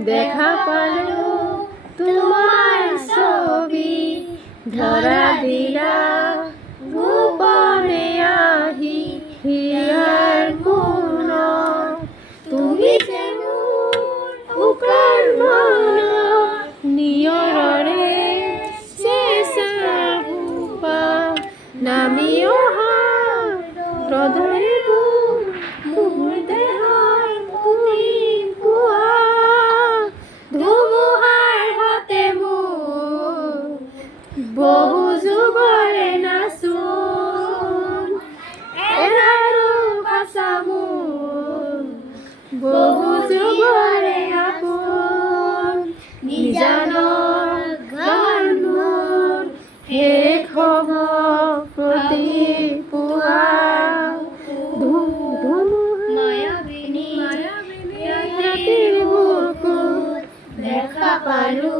দেখা পালো তোমাৰ ছবি ধৰা দিলা গোপনে আহি হিয়াৰ কোণত তুমি যে মোৰ শুকান মনৰ নিয়ৰৰে চেঁচা সোপা নামি অহা ৰ'দৰে মোৰ দেহৰ কুটিল পুৱা ধুমুহাৰ সতে মোৰ বহু যুগৰে নাচোন এৰাৰো ভাষা মোৰ বহু যুগৰে আপোন নিজানৰ গান মোৰ শেষ হ'ব প্ৰতিপুৱা মায়াবিনী ৰাতিৰ বুকুত দেখা পালো